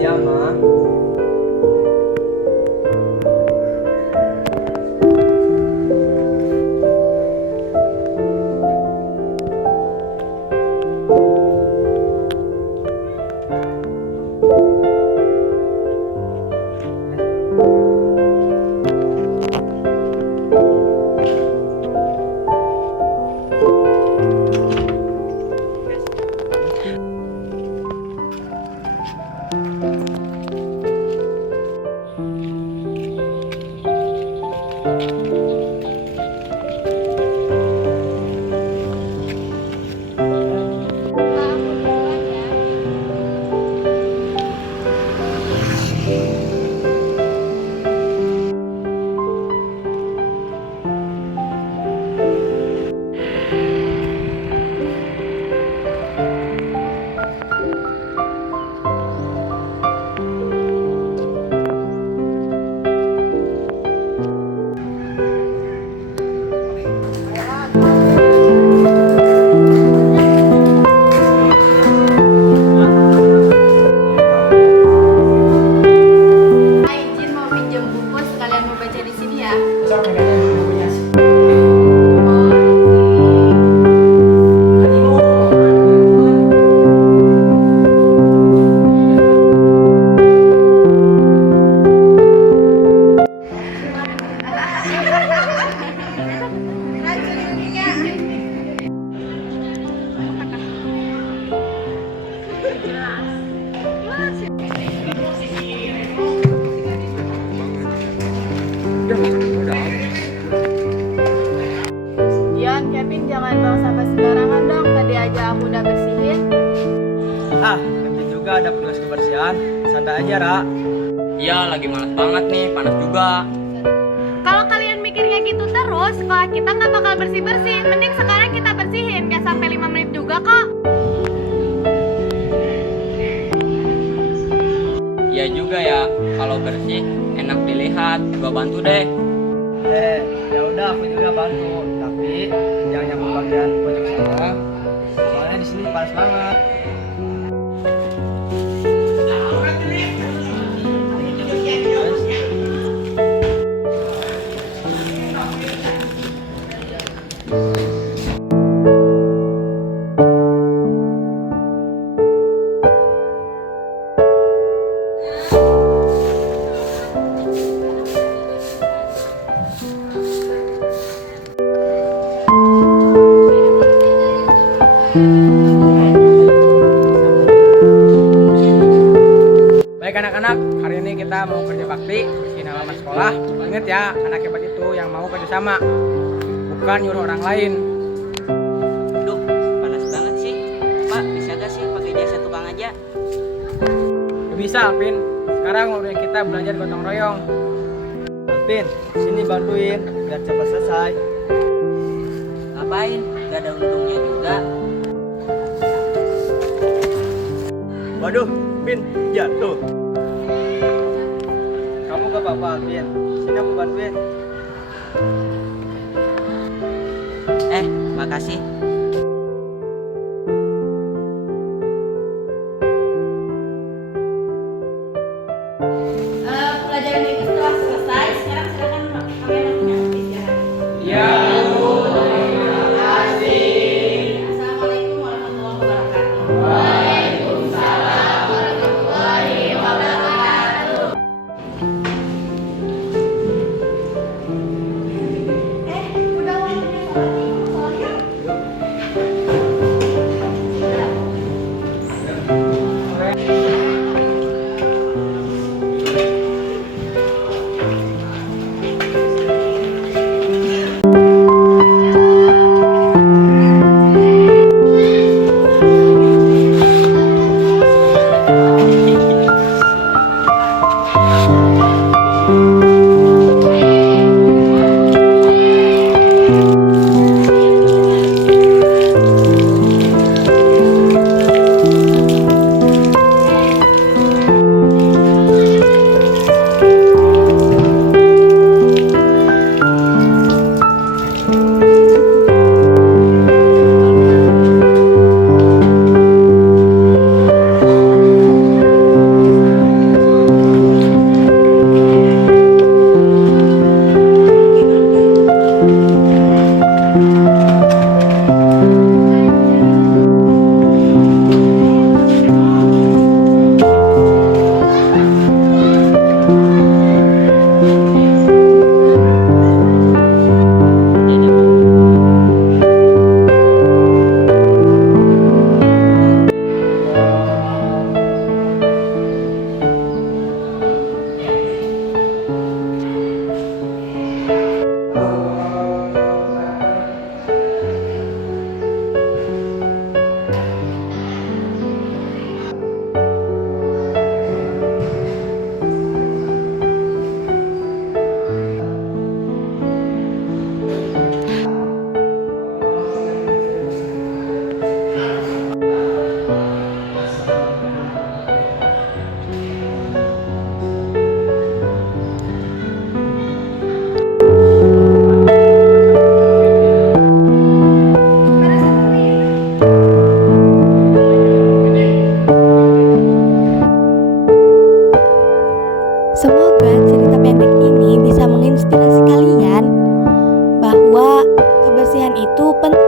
Iya, Ma. Izin mau pinjam buku sekalian mau baca di sini ya. Besok pegangnya bukunya sih. Ian, Kevin jangan buang sampah sembarangan dong. Tadi aja aku udah bersihin. Nanti juga ada petugas kebersihan. Santai aja, Ra. Iya, lagi malas banget nih, panas juga. Kalau kalian mikirnya gitu terus, sekolah kita nggak bakal bersih-bersih. Mending sekarang kita bersihin, nggak sampai 5 menit juga kok. Iya juga ya, kalau bersih enak dilihat. Gua bantu deh. Ya udah aku juga bantu. Tapi jangan yang bagian pojok sana. Soalnya di sini panas banget. Baik anak-anak, hari ini kita mau kerja bakti bersihin halaman sekolah. Ingat ya, anak hebat itu yang mau kerja sama, bukan nyuruh orang lain. Duh, panas banget sih. Pak, bisa gak sih pakai jasa tukang aja? Gak bisa, Alvin. Sekarang waktunya kita belajar gotong royong. Alvin, sini bantuin biar cepat selesai. Ngapain? Gak ada untungnya juga. Waduh, Alvin, jatuh. Kamu gak apa-apa, Alvin. Sini aku bantuin. Makasih. Pelajaran itu setelah selesai, sekarang silakan kalian waktunya istirahat. Iya. Assalamualaikum warahmatullahi wabarakatuh. Udah waktunya sholat. Semoga cerita pendek ini bisa menginspirasi kalian bahwa kebersihan itu penting.